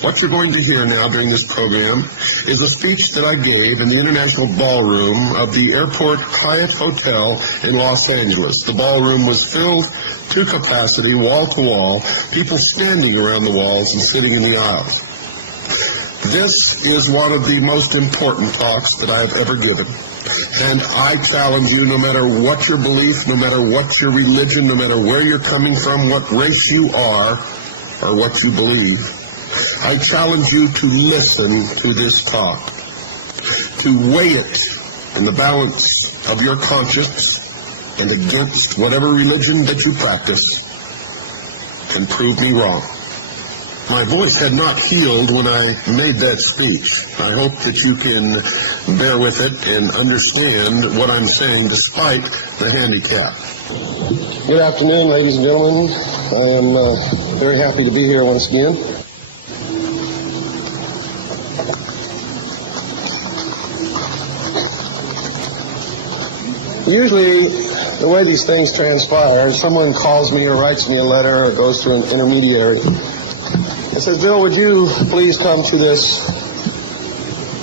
What you're going to hear now during this program is a speech that I gave in the International Ballroom of the Airport Hyatt Hotel in Los Angeles. The ballroom was filled to capacity, wall to wall, people standing around the walls and sitting in the aisles. This is one of the most important talks that I have ever given. And I challenge you, no matter what your belief, no matter what your religion, no matter where you're coming from, what race you are, or what you believe, I challenge you to listen to this talk, to weigh it in the balance of your conscience and against whatever religion that you practice, and prove me wrong. My voice had not healed when I made that speech. I hope that you can bear with it and understand what I'm saying despite the handicap. Good afternoon, ladies and gentlemen. I am very happy to be here once again. Usually, the way these things transpire, someone calls me or writes me a letter or goes to an intermediary. It says, Bill, would you please come to this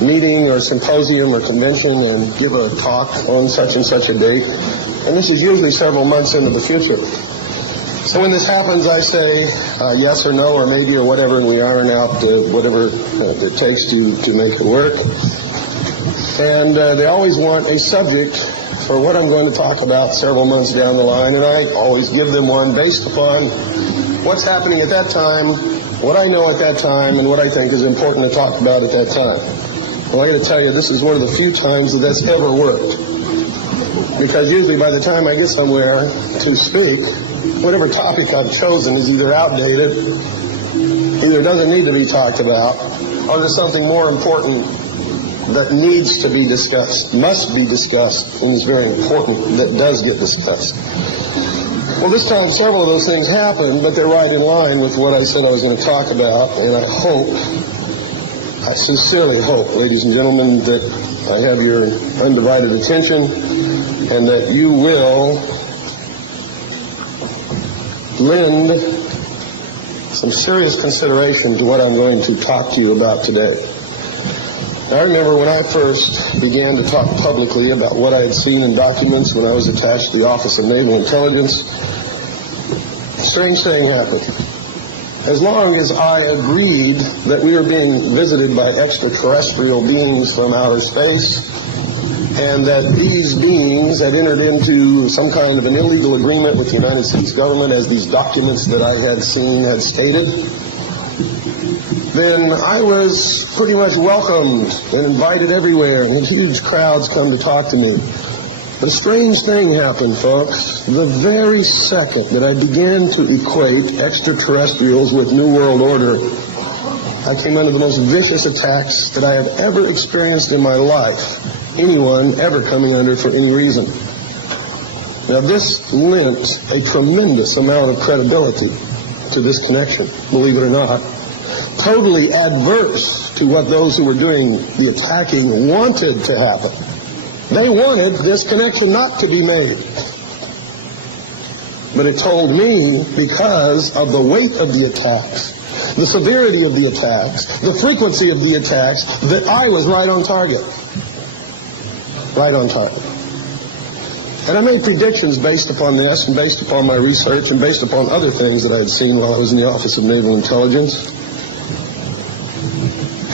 meeting or symposium or convention and give a talk on such and such a date? And this is usually several months into the future. So when this happens, I say yes or no or maybe or whatever, and we iron out whatever it takes to make it work. And they always want a subject for what I'm going to talk about several months down the line, and I always give them one based upon what's happening at that time, what I know at that time, and what I think is important to talk about at that time. Well, I got to tell you, this is one of the few times that that's ever worked. Because usually by the time I get somewhere to speak, whatever topic I've chosen is either outdated, either doesn't need to be talked about, or there's something more important that needs to be discussed, must be discussed, and is very important that does get discussed. Well, this time several of those things happened, but they're right in line with what I said I was going to talk about, and I sincerely hope, ladies and gentlemen, that I have your undivided attention and that you will lend some serious consideration to what I'm going to talk to you about today. I remember when I first began to talk publicly about what I had seen in documents when I was attached to the Office of Naval Intelligence, a strange thing happened. As long as I agreed that we were being visited by extraterrestrial beings from outer space, and that these beings had entered into some kind of an illegal agreement with the United States government, as these documents that I had seen had stated, then I was pretty much welcomed and invited everywhere, and huge crowds come to talk to me. But a strange thing happened, folks. The very second that I began to equate extraterrestrials with New World Order, I came under the most vicious attacks that I have ever experienced in my life, anyone ever coming under for any reason. Now, this lent a tremendous amount of credibility to this connection, believe it or not. Totally adverse to what those who were doing the attacking wanted to happen. They wanted this connection not to be made. But it told me, because of the weight of the attacks, the severity of the attacks, the frequency of the attacks, that I was right on target. Right on target. And I made predictions based upon this and based upon my research and based upon other things that I had seen while I was in the Office of Naval Intelligence,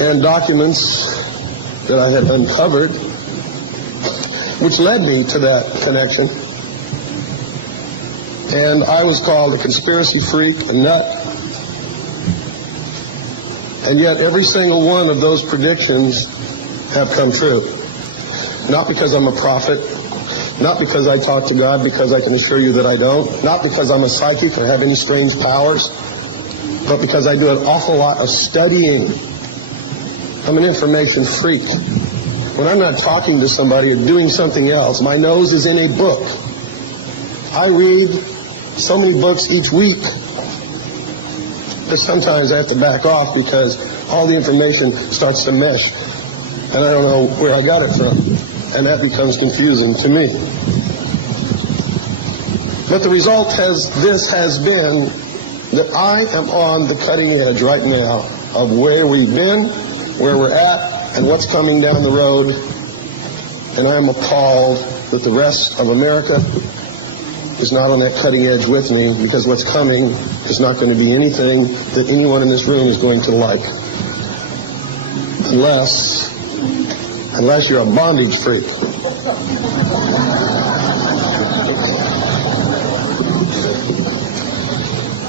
and documents that I had uncovered, which led me to that connection. And I was called a conspiracy freak, a nut. And yet every single one of those predictions have come true. Not because I'm a prophet, not because I talk to God, because I can assure you that I don't, not because I'm a psychic or have any strange powers, but because I do an awful lot of studying. I'm an information freak. When I'm not talking to somebody or doing something else, my nose is in a book. I read so many books each week that sometimes I have to back off because all the information starts to mesh, and I don't know where I got it from, and that becomes confusing to me. But the result has been that I am on the cutting edge right now of where we've been, where we're at, and what's coming down the road. And I am appalled that the rest of America is not on that cutting edge with me, because what's coming is not going to be anything that anyone in this room is going to like. Unless you're a bondage freak.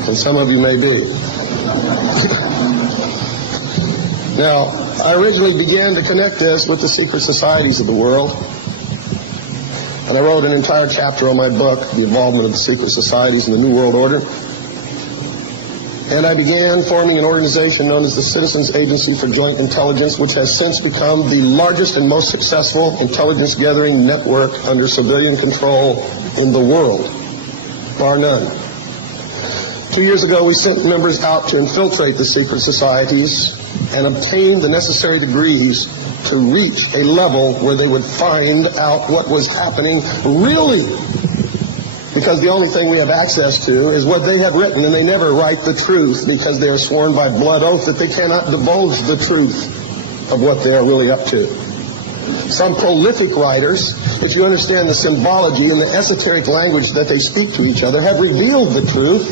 And some of you may be. Now, I originally began to connect this with the secret societies of the world. And I wrote an entire chapter on my book, The Involvement of the Secret Societies in the New World Order. And I began forming an organization known as the Citizens Agency for Joint Intelligence, which has since become the largest and most successful intelligence gathering network under civilian control in the world, bar none. 2 years ago, we sent members out to infiltrate the secret societies and obtain the necessary degrees to reach a level where they would find out what was happening really. Because the only thing we have access to is what they have written, and they never write the truth because they are sworn by blood oath that they cannot divulge the truth of what they are really up to. Some prolific writers, if you understand the symbology and the esoteric language that they speak to each other, have revealed the truth,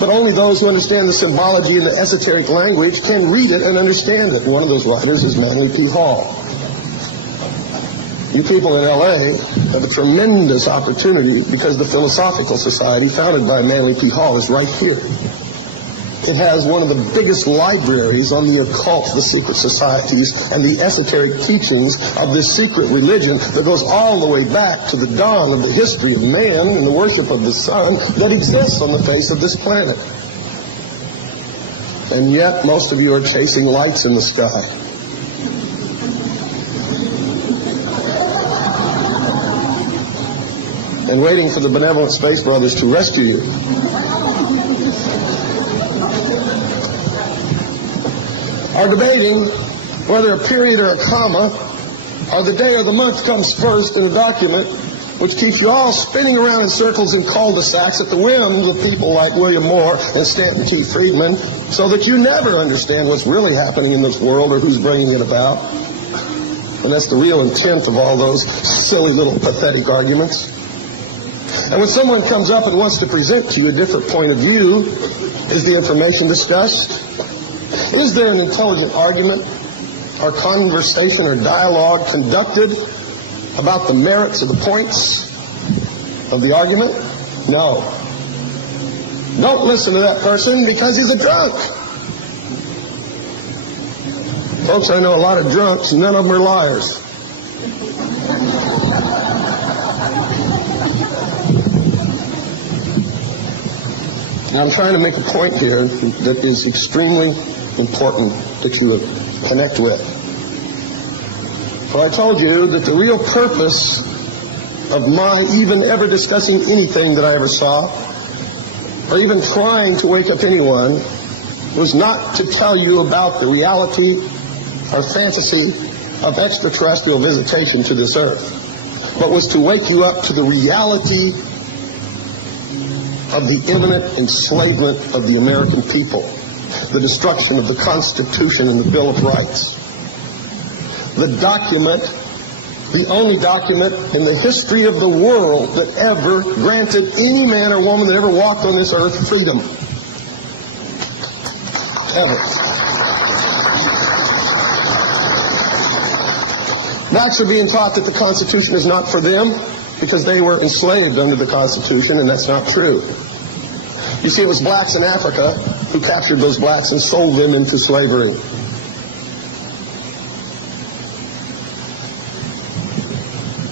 but only those who understand the symbology and the esoteric language can read it and understand it. One of those writers is Manly P. Hall. You people in L.A. have a tremendous opportunity because the Philosophical Society, founded by Manly P. Hall, is right here. It has one of the biggest libraries on the occult, the secret societies, and the esoteric teachings of this secret religion that goes all the way back to the dawn of the history of man and the worship of the sun that exists on the face of this planet. And yet, most of you are chasing lights in the sky. And waiting for the benevolent space brothers to rescue you. Are debating whether a period or a comma or the day or the month comes first in a document which keeps you all spinning around in circles and cul-de-sacs at the whims of people like William Moore and Stanton T. Friedman, so that you never understand what's really happening in this world or who's bringing it about. And that's the real intent of all those silly little pathetic arguments. And when someone comes up and wants to present to you a different point of view, is the information discussed? Is there an intelligent argument or conversation or dialogue conducted about the merits of the points of the argument? No. Don't listen to that person because he's a drunk. Folks, I know a lot of drunks, and none of them are liars. Now, I'm trying to make a point here that is extremely important that you connect with. For I told you that the real purpose of my even ever discussing anything that I ever saw, or even trying to wake up anyone, was not to tell you about the reality or fantasy of extraterrestrial visitation to this earth, but was to wake you up to the reality of the imminent enslavement of the American people, the destruction of the Constitution and the Bill of Rights. The document, the only document in the history of the world that ever granted any man or woman that ever walked on this earth freedom. Ever. Blacks are being taught that the Constitution is not for them because they were enslaved under the Constitution, and that's not true. You see, it was blacks in Africa who captured those blacks and sold them into slavery.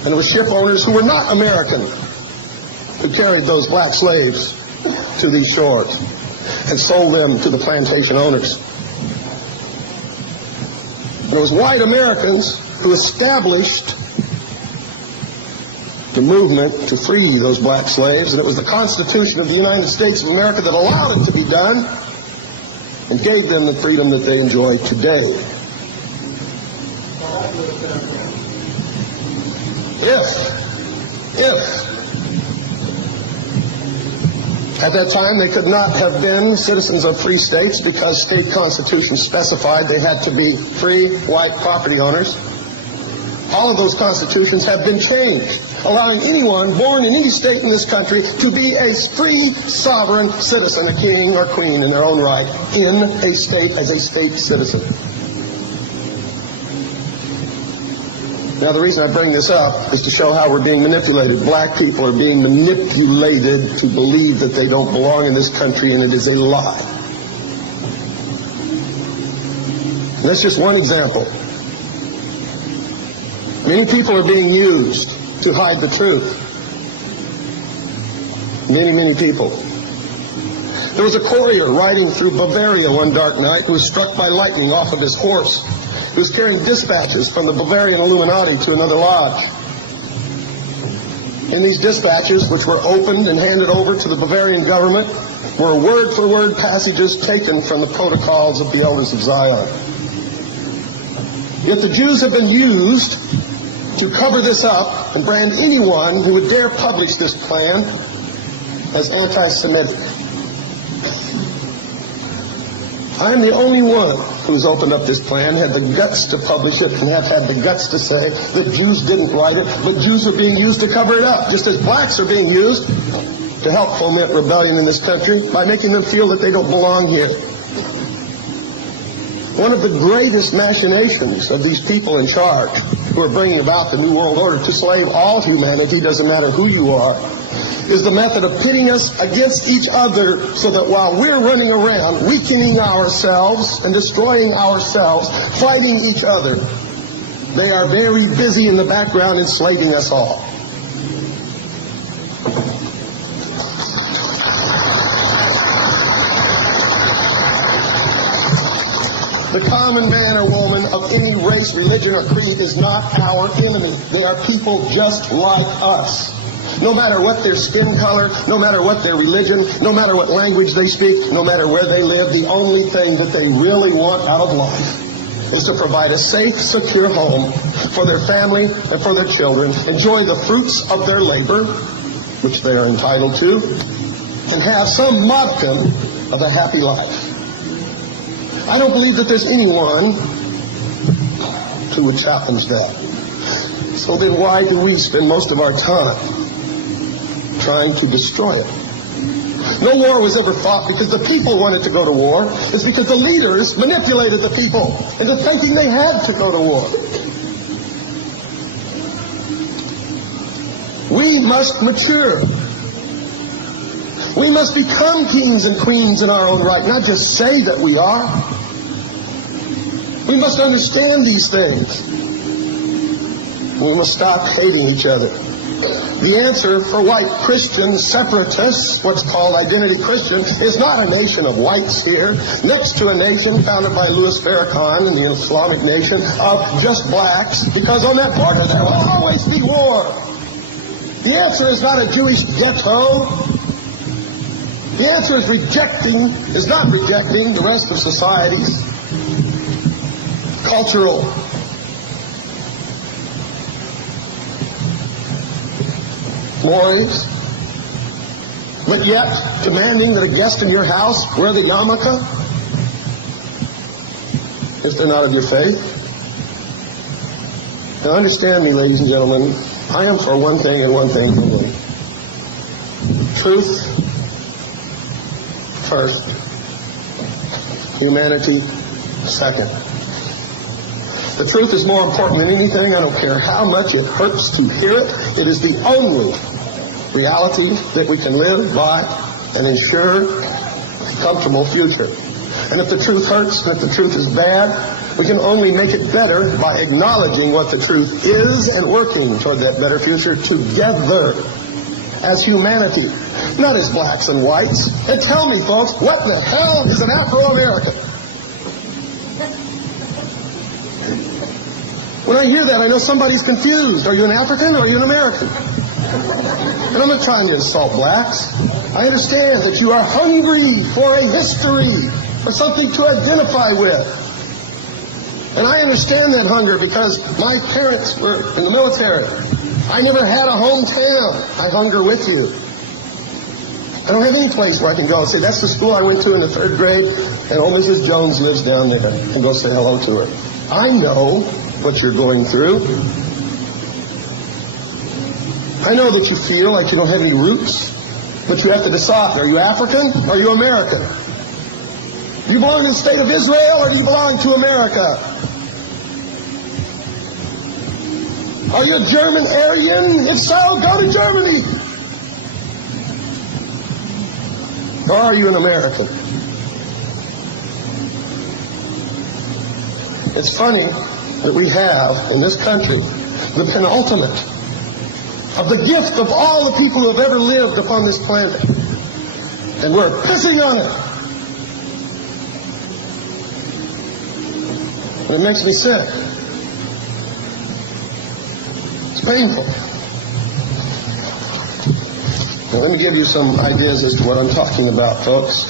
And it was ship owners who were not American who carried those black slaves to these shores and sold them to the plantation owners. And it was white Americans who established the movement to free those black slaves, and it was the Constitution of the United States of America that allowed it to be done and gave them the freedom that they enjoy today. If At that time, they could not have been citizens of free states because state constitutions specified they had to be free white property owners. All of those constitutions have been changed, allowing anyone born in any state in this country to be a free, sovereign citizen, a king or queen in their own right, in a state as a state citizen. Now, the reason I bring this up is to show how we're being manipulated. Black people are being manipulated to believe that they don't belong in this country, and it is a lie. And that's just one example. Many people are being used to hide the truth. Many, many people. There was a courier riding through Bavaria one dark night who was struck by lightning off of his horse. He was carrying dispatches from the Bavarian Illuminati to another lodge. In these dispatches, which were opened and handed over to the Bavarian government, were word-for-word passages taken from the protocols of the Elders of Zion. Yet the Jews have been used to cover this up and brand anyone who would dare publish this plan as anti-Semitic. I'm the only one who's opened up this plan, had the guts to publish it, and have had the guts to say that Jews didn't write it, but Jews are being used to cover it up, just as blacks are being used to help foment rebellion in this country by making them feel that they don't belong here. One of the greatest machinations of these people in charge who are bringing about the New World Order to slave all humanity, doesn't matter who you are, is the method of pitting us against each other so that while we're running around weakening ourselves and destroying ourselves, fighting each other, they are very busy in the background enslaving us all. The common man or woman of any race, religion, or creed is not our enemy. They are people just like us. No matter what their skin color, no matter what their religion, no matter what language they speak, no matter where they live, the only thing that they really want out of life is to provide a safe, secure home for their family and for their children, enjoy the fruits of their labor, which they are entitled to, and have some modicum of a happy life. I don't believe that there's anyone to which happens that. So then why do we spend most of our time trying to destroy it? No war was ever fought because the people wanted to go to war. It's because the leaders manipulated the people into thinking they had to go to war. We must mature. We must become kings and queens in our own right, not just say that we are. We must understand these things. We must stop hating each other. The answer for white Christian separatists, what's called identity Christian, is not a nation of whites here, next to a nation founded by Louis Farrakhan and the Islamic nation of just blacks, because on that border there will always be war. The answer is not a Jewish ghetto. The answer is not rejecting the rest of society's cultural mores, but yet demanding that a guest in your house wear the yarmulke if they're not of your faith. Now understand me, ladies and gentlemen, I am for one thing and one thing only. Truth first, humanity second. The truth is more important than anything. I don't care how much it hurts to hear it. It is the only reality that we can live by and ensure a comfortable future. And if the truth hurts and if the truth is bad, we can only make it better by acknowledging what the truth is and working toward that better future together as humanity, not as blacks and whites. And tell me, folks, what the hell is an Afro-American? When I hear that, I know somebody's confused. Are you an African or are you an American? And I'm not trying to insult blacks. I understand that you are hungry for a history, for something to identify with. And I understand that hunger because my parents were in the military. I never had a hometown. I hunger with you. I don't have any place where I can go and say, that's the school I went to in the 3rd grade, and old Mrs. Jones lives down there, and go say hello to her. I know what you're going through. I know that you feel like you don't have any roots, but you have to decide, are you African or are you American? Do you belong to the state of Israel or do you belong to America? Are you a German Aryan? If so, go to Germany. Or are you an American? It's funny that we have in this country the penultimate of the gift of all the people who have ever lived upon this planet. And we're pissing on it. And it makes me sick. It's painful. Now, let me give you some ideas as to what I'm talking about, folks.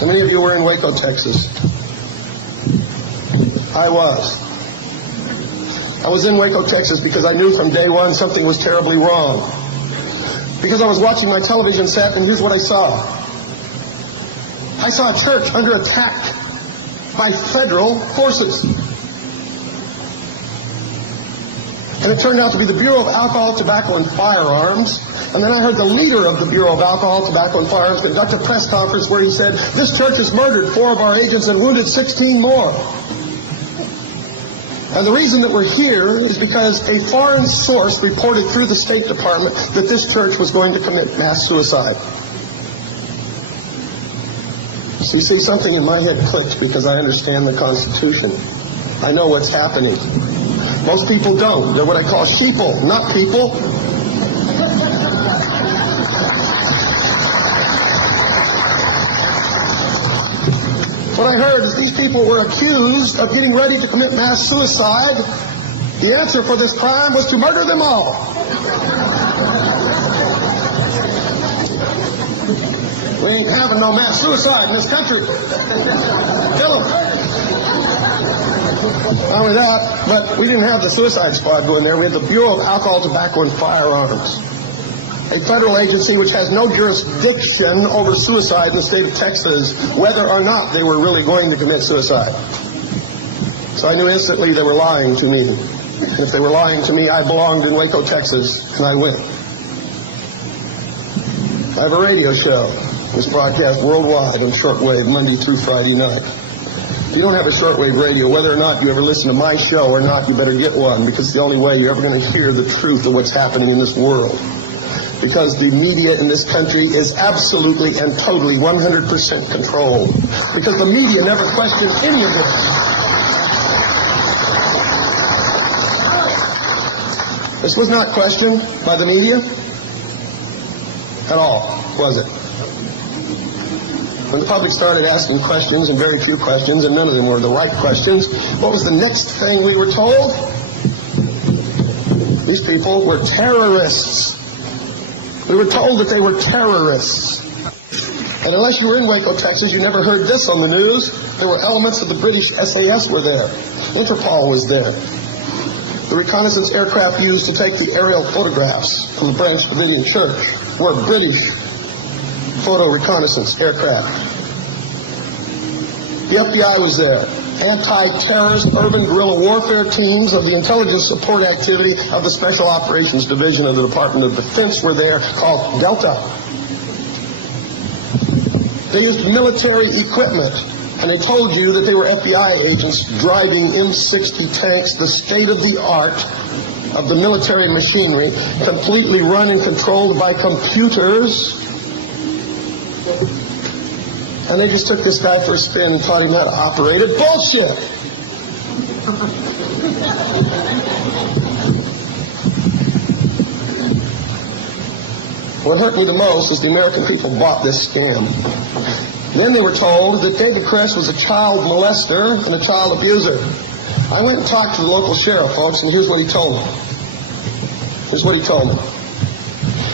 How many of you were in Waco, Texas? I was in Waco, Texas because I knew from day one something was terribly wrong. Because I was watching my television set, and here's what I saw. I saw a church under attack by federal forces. And it turned out to be the Bureau of Alcohol, Tobacco, and Firearms. And then I heard the leader of the Bureau of Alcohol, Tobacco, and Firearms conduct a press conference where he said, this church has murdered 4 of our agents and wounded 16 more. And the reason that we're here is because a foreign source reported through the State Department that this church was going to commit mass suicide. So you see, something in my head clicks because I understand the Constitution. I know what's happening. Most people don't. They're what I call sheeple, not people. What I heard is these people were accused of getting ready to commit mass suicide. The answer for this crime was to murder them all. We ain't having no mass suicide in this country. Kill them. Not only that, but we didn't have the suicide squad going there. We had the Bureau of Alcohol, Tobacco, and Firearms, a federal agency which has no jurisdiction over suicide in the state of Texas, whether or not they were really going to commit suicide. So I knew instantly they were lying to me. And if they were lying to me, I belonged in Waco, Texas, and I went. I have a radio show. It's broadcast worldwide on shortwave Monday through Friday night. If you don't have a shortwave radio, whether or not you ever listen to my show or not, you better get one, because it's the only way you're ever going to hear the truth of what's happening in this world. Because the media in this country is absolutely and totally 100% controlled. Because the media never questioned any of this. This was not questioned by the media at all, was it? When the public started asking questions, and very few questions, and none of them were the right questions, what was the next thing we were told? These people were terrorists. We were told that they were terrorists. And unless you were in Waco, Texas, you never heard this on the news. There were elements of the British SAS were there. Interpol was there. The reconnaissance aircraft used to take the aerial photographs from the Branch Davidian Church were British photo reconnaissance aircraft. The FBI was there. Anti-terrorist urban guerrilla warfare teams of the intelligence support activity of the Special Operations Division of the Department of Defense were there, called Delta. They used military equipment, and they told you that they were FBI agents driving M60 tanks, the state-of-the-art of the military machinery, completely run and controlled by computers. And they just took this guy for a spin and taught him how to operate it. Bullshit! What hurt me the most is the American people bought this scam. Then they were told that David Kress was a child molester and a child abuser. I went and talked to the local sheriff, folks, and here's what he told me. Here's what he told me.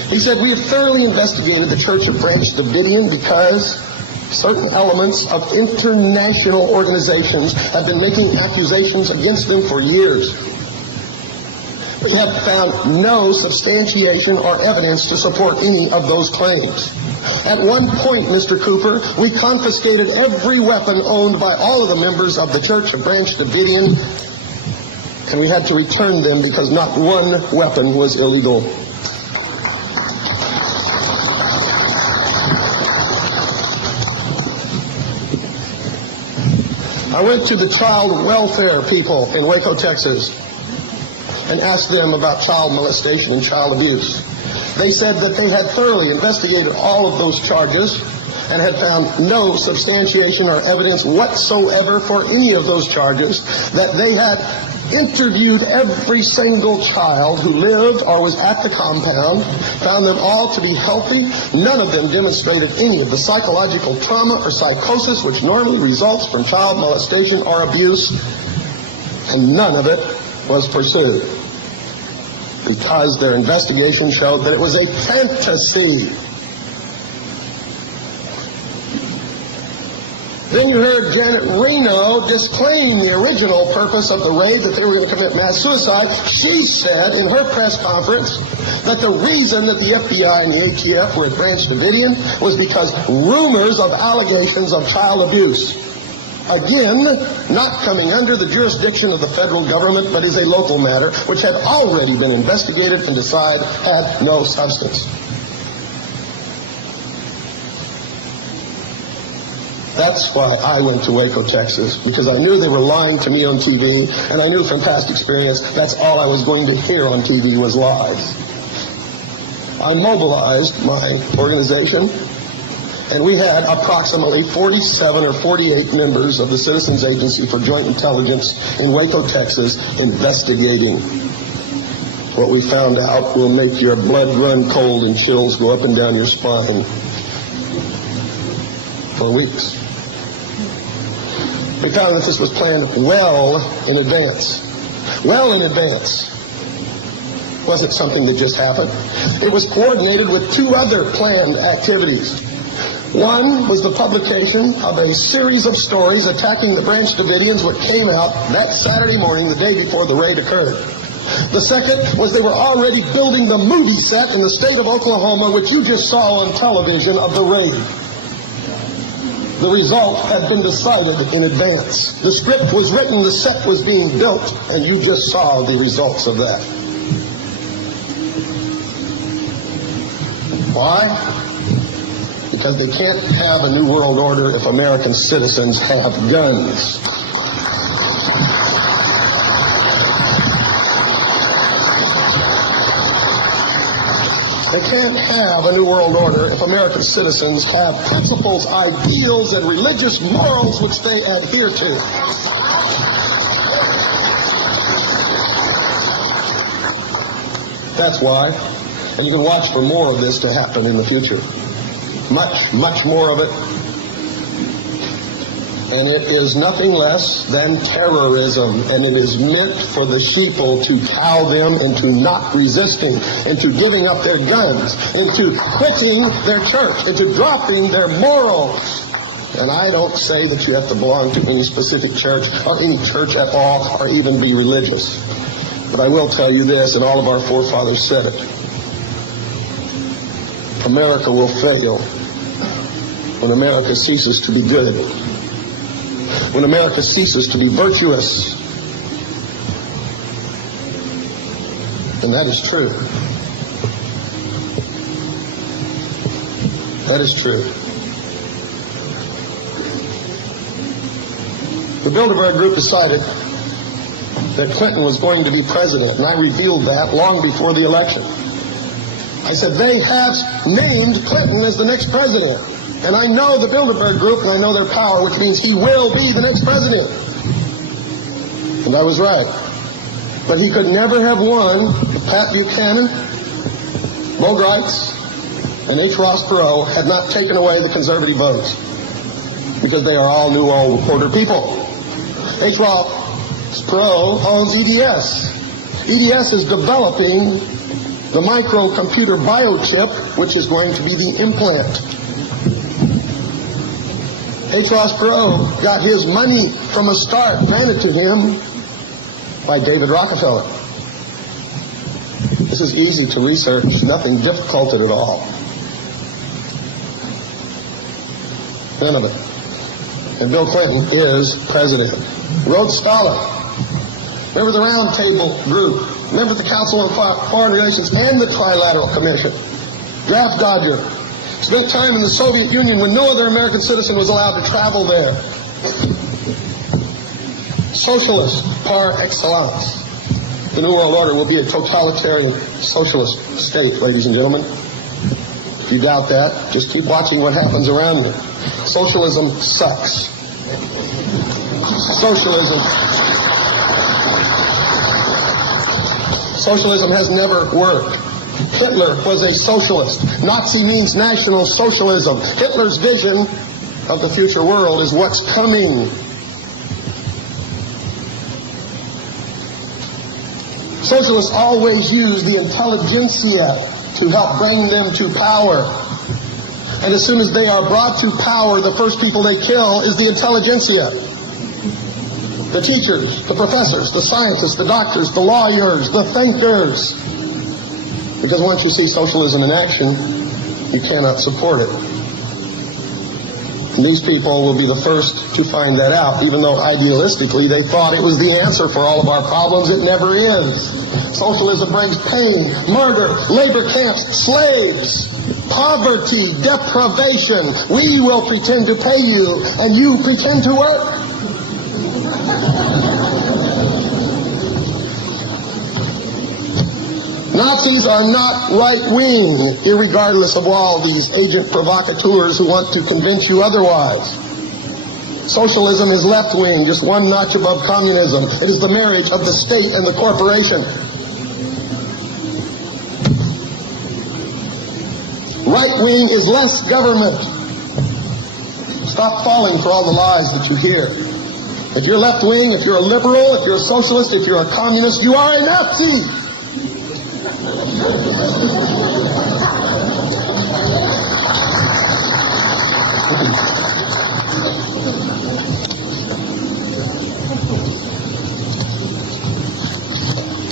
He said, we have thoroughly investigated the Church of Branch Davidian because certain elements of international organizations have been making accusations against them for years. We have found no substantiation or evidence to support any of those claims. At one point, Mr. Cooper, we confiscated every weapon owned by all of the members of the Church of Branch Davidian, and we had to return them because not one weapon was illegal. I went to the child welfare people in Waco, Texas, and asked them about child molestation and child abuse. They said that they had thoroughly investigated all of those charges and had found no substantiation or evidence whatsoever for any of those charges, that they had interviewed every single child who lived or was at the compound, found them all to be healthy. None of them demonstrated any of the psychological trauma or psychosis which normally results from child molestation or abuse, and none of it was pursued because their investigation showed that it was a fantasy. Then you heard Janet Reno disclaim the original purpose of the raid, that they were going to commit mass suicide. She said in her press conference that the reason that the FBI and the ATF were at Branch Davidian was because rumors of allegations of child abuse, again, not coming under the jurisdiction of the federal government, but is a local matter, which had already been investigated and decided had no substance. That's why I went to Waco, Texas, because I knew they were lying to me on TV, and I knew from past experience that's all I was going to hear on TV was lies. I mobilized my organization, and we had approximately 47 or 48 members of the Citizens Agency for Joint Intelligence in Waco, Texas, investigating. What we found out will make your blood run cold and chills go up and down your spine for weeks. We found that this was planned well in advance. Well in advance. It wasn't something that just happened. It was coordinated with two other planned activities. One was the publication of a series of stories attacking the Branch Davidians, which came out that Saturday morning, the day before the raid occurred. The second was they were already building the movie set in the state of Oklahoma, which you just saw on television, of the raid. The result had been decided in advance. The script was written, the set was being built, and you just saw the results of that. Why? Because they can't have a new world order if American citizens have guns. They can't have a new world order if American citizens have principles, ideals, and religious morals which they adhere to. That's why. And you can watch for more of this to happen in the future. Much, much more of it. And it is nothing less than terrorism, and it is meant for the sheeple to cow them into not resisting, into giving up their guns, into quitting their church, into dropping their morals. And I don't say that you have to belong to any specific church, or any church at all, or even be religious. But I will tell you this, and all of our forefathers said it. America will fail when America ceases to be good. When America ceases to be virtuous. And that is true. That is true. The Bilderberg Group decided that Clinton was going to be president, and I revealed that long before the election. I said, they have named Clinton as the next president. And I know the Bilderberg Group, and I know their power, which means he will be the next president. And I was right. But he could never have won if Pat Buchanan, Mo Gritz, and H. Ross Perot had not taken away the conservative votes. Because they are all New World Order people. H. Ross Perot owns EDS. EDS is developing the microcomputer biochip, which is going to be the implant. H. Ross Perot got his money from a start granted to him by David Rockefeller. This is easy to research, nothing difficult at all. None of it. And Bill Clinton is president. Wrote Stalin. Remember the Round Table Group. Remember the Council on Foreign Relations and the Trilateral Commission. Draft dodger. Spent time in the Soviet Union when no other American citizen was allowed to travel there. Socialist par excellence. The New World Order will be a totalitarian socialist state, ladies and gentlemen. If you doubt that, just keep watching what happens around you. Socialism sucks. Socialism has never worked. Hitler was a socialist. Nazi means National Socialism. Hitler's vision of the future world is what's coming. Socialists always use the intelligentsia to help bring them to power. And as soon as they are brought to power, the first people they kill is the intelligentsia. The teachers, the professors, the scientists, the doctors, the lawyers, the thinkers. Because once you see socialism in action, you cannot support it. And these people will be the first to find that out, even though idealistically they thought it was the answer for all of our problems. It never is. Socialism brings pain, murder, labor camps, slaves, poverty, deprivation. We will pretend to pay you, and you pretend to work. Nazis are not right-wing, irregardless of all these agent provocateurs who want to convince you otherwise. Socialism is left-wing, just one notch above communism. It is the marriage of the state and the corporation. Right-wing is less government. Stop falling for all the lies that you hear. If you're left-wing, if you're a liberal, if you're a socialist, if you're a communist, you are a Nazi.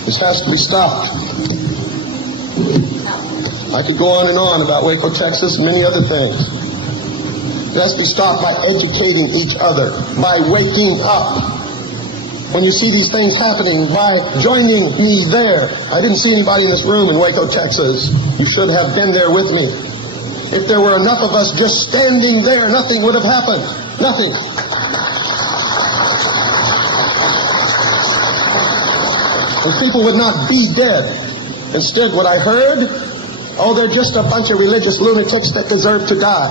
This has to be stopped. I could go on and on about Waco, Texas, and many other things. It has to be stopped by educating each other, by waking up. When you see these things happening, by joining me there. I didn't see anybody in this room in Waco, Texas. You should have been there with me. If there were enough of us just standing there, nothing would have happened. Nothing. And people would not be dead. Instead, what I heard, oh, they're just a bunch of religious lunatics that deserve to die.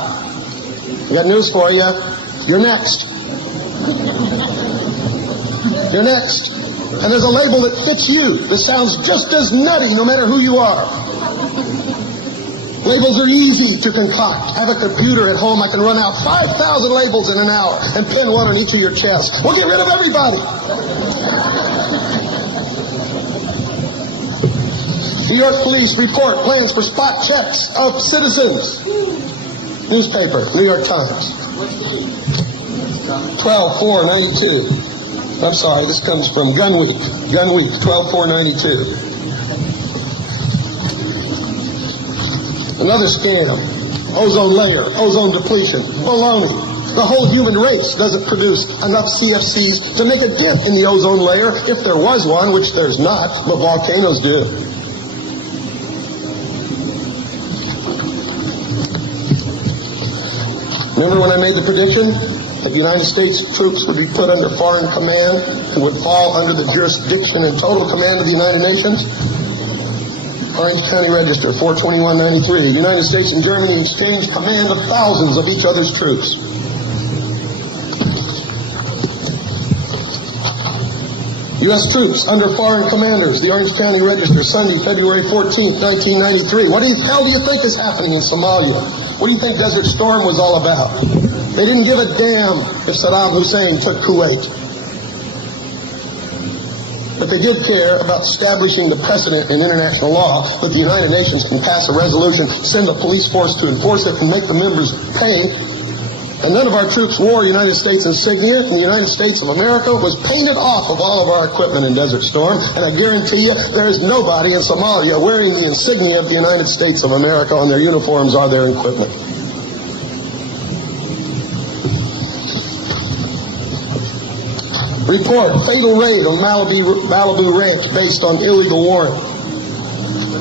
I got news for you. You're next. You're next. And there's a label that fits you that sounds just as nutty no matter who you are. Labels are easy to concoct. I have a computer at home. I can run out 5,000 labels in an hour and pin one on each of your chests. We'll get rid of everybody. New York police report plans for spot checks of citizens. Newspaper, New York Times. 12/4/92. I'm sorry, this comes from Gun Week. Gun Week, 12/4/92. Another scam. Ozone layer, ozone depletion, baloney. The whole human race doesn't produce enough CFCs to make a dent in the ozone layer, if there was one, which there's not, but volcanoes do. Remember when I made the prediction that the United States troops would be put under foreign command and would fall under the jurisdiction and total command of the United Nations? Orange County Register, 4/21/93. The United States and Germany exchanged command of thousands of each other's troops. U.S. troops under foreign commanders, the Orange County Register, Sunday, February 14th, 1993. What the hell do you think is happening in Somalia? What do you think Desert Storm was all about? They didn't give a damn if Saddam Hussein took Kuwait. But they did care about establishing the precedent in international law that the United Nations can pass a resolution, send a police force to enforce it, and make the members pay And none of our troops wore United States insignia, and the United States of America was painted off of all of our equipment in Desert Storm, and I guarantee you there is nobody in Somalia wearing the insignia of the United States of America on their uniforms or their equipment. Report, fatal raid on Malibu Ranch based on illegal warrant.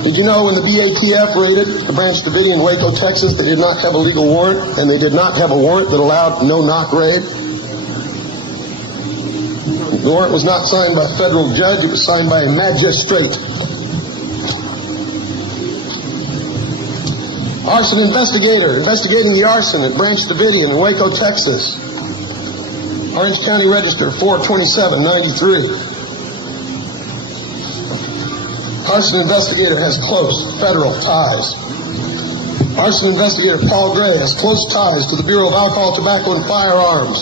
Did you know when the BATF raided the Branch Davidian in Waco, Texas, they did not have a legal warrant, and they did not have a warrant that allowed no-knock raid? The warrant was not signed by a federal judge, it was signed by a magistrate. Arson investigator, investigating the arson at Branch Davidian in Waco, Texas. Orange County Register, 42793. Arson investigator has close federal ties. Arson investigator Paul Gray has close ties to the Bureau of Alcohol, Tobacco, and Firearms.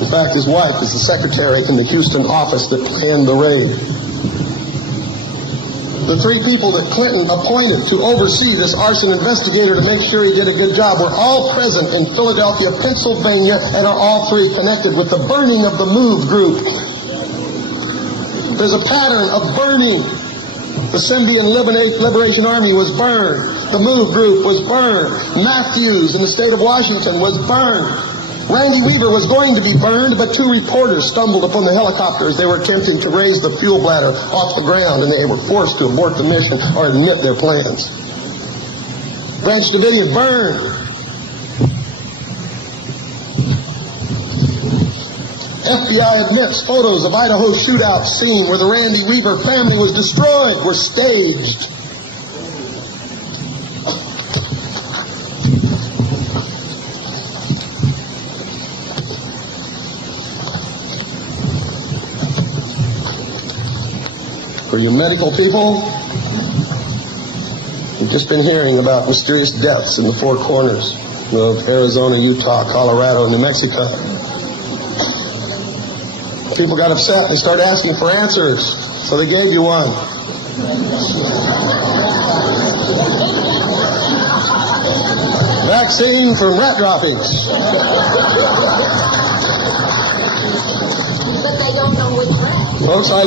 In fact, his wife is the secretary in the Houston office that planned the raid. The three people that Clinton appointed to oversee this arson investigator to make sure he did a good job were all present in Philadelphia, Pennsylvania, and are all three connected with the burning of the MOVE group. There's a pattern of burning. The Symbian Liberation Army was burned. The MOVE group was burned. Matthews in the state of Washington was burned. Randy Weaver was going to be burned, but two reporters stumbled upon the helicopter as they were attempting to raise the fuel bladder off the ground, and they were forced to abort the mission or admit their plans. Branch Davidian burned. FBI admits photos of Idaho shootout scene where the Randy Weaver family was destroyed were staged. For your medical people, we've just been hearing about mysterious deaths in the four corners of Arizona, Utah, Colorado, and New Mexico. People got upset. They started asking for answers, so they gave you one. Vaccine from rat droppings. But they don't know which rat. Folks, I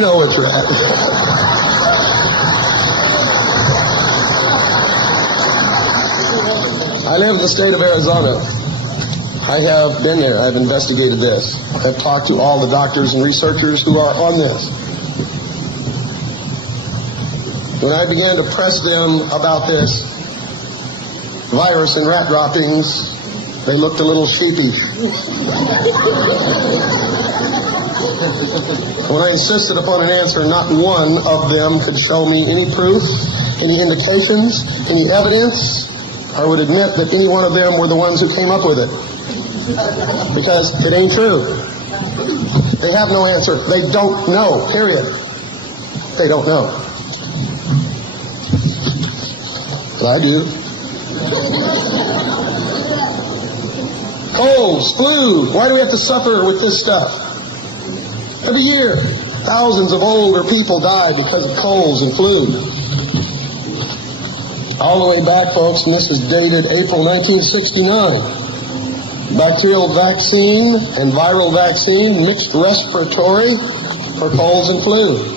know which rat. I live in the state of Arizona. I have been here. I've investigated this. I've talked to all the doctors and researchers who are on this. When I began to press them about this virus and rat droppings, they looked a little sheepish. When I insisted upon an answer, not one of them could show me any proof, any indications, any evidence. I would admit that any one of them were the ones who came up with it. Because it ain't true. They have no answer. They don't know, period. They don't know. But I do. Colds, flu. Why do we have to suffer with this stuff? Every year, thousands of older people die because of colds and flu. All the way back, folks, and this is dated April 1969. Bacterial vaccine and viral vaccine, mixed respiratory for colds and flu.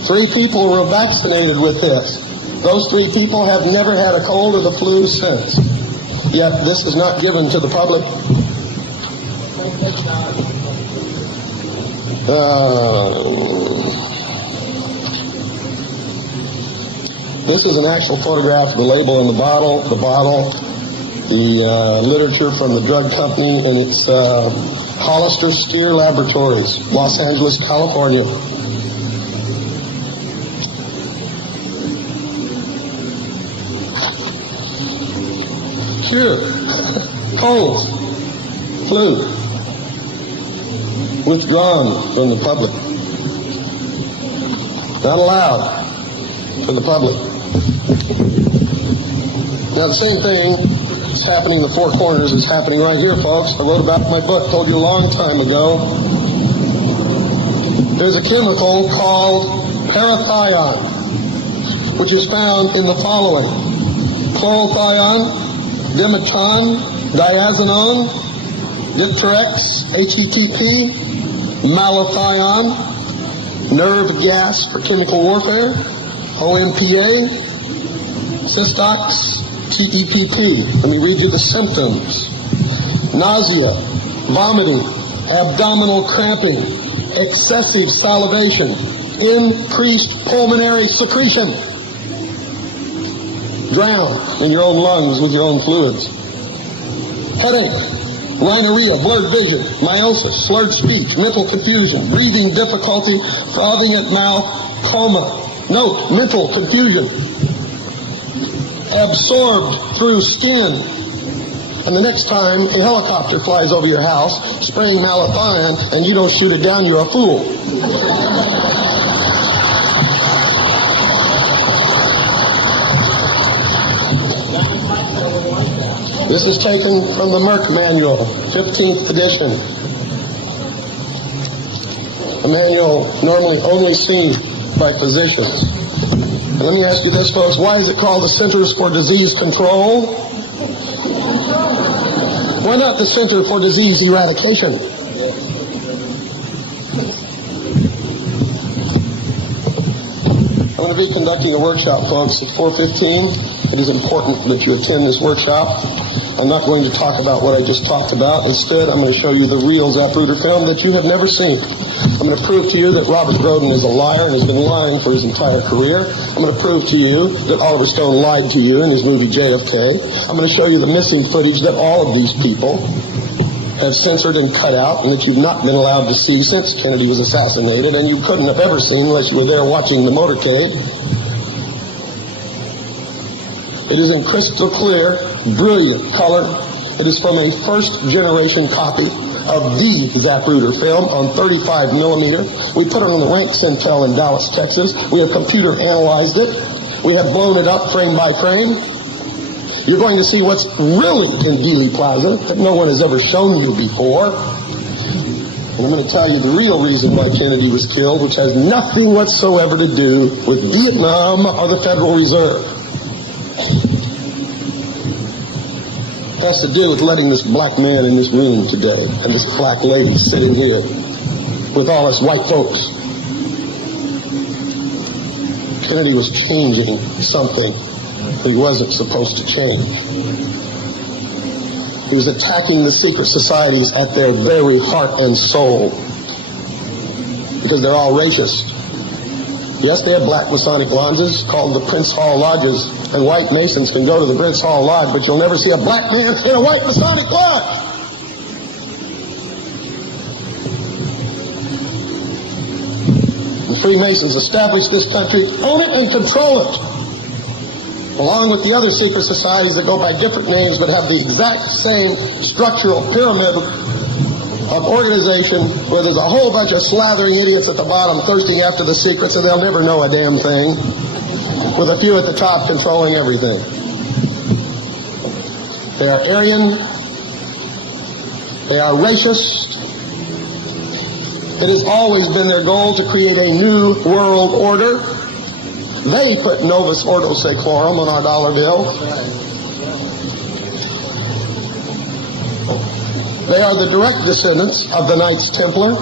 3 people were vaccinated with this. Those 3 people have never had a cold or the flu since. Yet this is not given to the public. This is an actual photograph of the label on the bottle, the literature from the drug company, and it's Hollister Steer Laboratories, Los Angeles, California. Sure, cold, flu, withdrawn from the public, not allowed for the public. Now the same thing is happening in the Four Corners. It's happening right here, folks. I wrote about it in my book, told you a long time ago. There's a chemical called parathion, which is found in the following: chlorothion, dimetron, diazinon, dipterex, HETP, malathion, nerve gas for chemical warfare, OMPA, cystox, TEPP. Let me read you the symptoms: nausea, vomiting, abdominal cramping, excessive salivation, increased pulmonary secretion. Drown in your own lungs with your own fluids. Headache, rhinorrhea, blurred vision, meiosis, slurred speech, mental confusion, breathing difficulty, frothing at mouth, coma. Note, mental confusion. Absorbed through skin. And the next time a helicopter flies over your house spraying malathion and you don't shoot it down, you're a fool. This is taken from the Merck Manual, 15th edition. A manual normally only seen by physicians. And let me ask you this, folks, why is it called the Centers for Disease Control? Why not the Center for Disease Eradication? I'm going to be conducting a workshop, folks, at 4:15. It is important that you attend this workshop. I'm not going to talk about what I just talked about. Instead, I'm going to show you the real Zapruder film that you have never seen. I'm going to prove to you that Robert Groden is a liar and has been lying for his entire career. I'm going to prove to you that Oliver Stone lied to you in his movie JFK. I'm going to show you the missing footage that all of these people have censored and cut out and that you've not been allowed to see since Kennedy was assassinated, and you couldn't have ever seen unless you were there watching the motorcade. It is in crystal clear, brilliant color. It is from a first-generation copy of the Zapruder film on 35 millimeter. We put it on the Rank Centel in Dallas, Texas. We have computer analyzed it. We have blown it up frame by frame. You're going to see what's really in Dealey Plaza that no one has ever shown you before. And I'm going to tell you the real reason why Kennedy was killed, which has nothing whatsoever to do with Vietnam or the Federal Reserve. It has to do with letting this black man in this room today and this black lady sitting here with all us white folks. Kennedy was changing something he wasn't supposed to change. He was attacking the secret societies at their very heart and soul because they're all racist. Yes, they have black Masonic lodges called the Prince Hall Lodges, and white Masons can go to the Prince Hall Lodge, but you'll never see a black man in a white Masonic lodge. The Freemasons established this country, own it and control it, along with the other secret societies that go by different names but have the exact same structural pyramid of organization, where there's a whole bunch of slathering idiots at the bottom thirsting after the secrets, and they'll never know a damn thing, with a few at the top controlling everything. They are Aryan. They are racist. It has always been their goal to create a new world order. They put Novus Ordo Seclorum on our dollar bill. They are the direct descendants of the Knights Templar.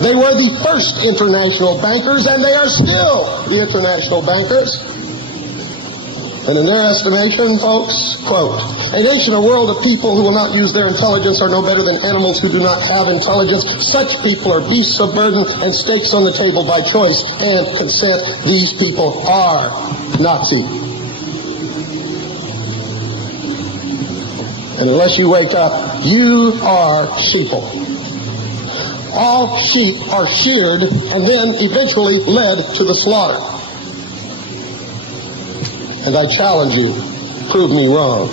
They were the first international bankers, and they are still the international bankers. And in their estimation, folks, quote, a nation, a world of people who will not use their intelligence are no better than animals who do not have intelligence. Such people are beasts of burden and stakes on the table by choice and consent. These people are Nazi. And unless you wake up, you are sheeple. All sheep are sheared and then eventually led to the slaughter. And I challenge you, prove me wrong.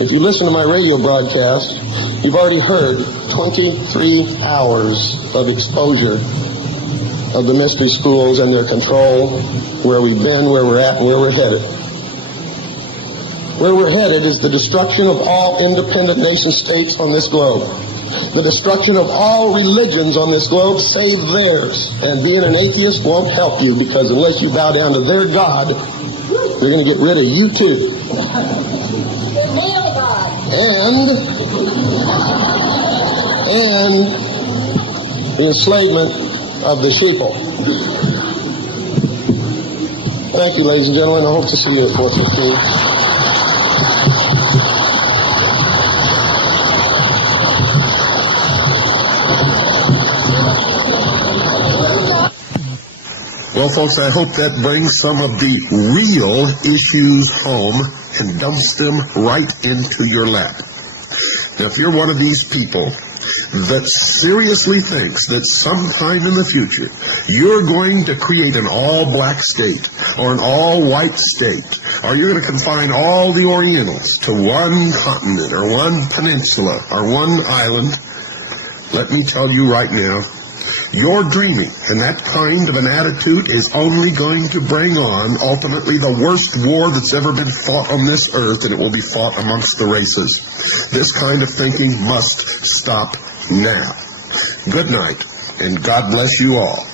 If you listen to my radio broadcast, you've already heard 23 hours of exposure of the mystery schools and their control, where we've been, where we're at, and where we're headed. Where we're headed is the destruction of all independent nation states on this globe. the destruction of all religions on this globe save theirs. And being an atheist won't help you, because unless you bow down to their God, they're going to get rid of you too. And the enslavement of the sheeple. Thank you, ladies and gentlemen. I hope to see you at 4:15. Well, folks, I hope that brings some of the real issues home and dumps them right into your lap. Now, if you're one of these people that seriously thinks that sometime in the future you're going to create an all-black state or an all-white state, or you're going to confine all the Orientals to one continent or one peninsula or one island, let me tell you right now, you're dreaming, and that kind of an attitude is only going to bring on, ultimately, the worst war that's ever been fought on this earth, and it will be fought amongst the races. This kind of thinking must stop now. Good night, and God bless you all.